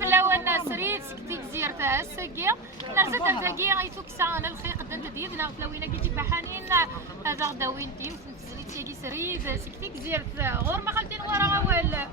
فلاونا سريت سكتي زيارتها الساقيه نرزت الزاقيه غيتوكسا انا الخيق قدام تديبنا فلاوينا كيتي بحانين هذا غداوين تيم تزريت ياكي سريت سكتي زيارت غور ما خلتين ورا ولا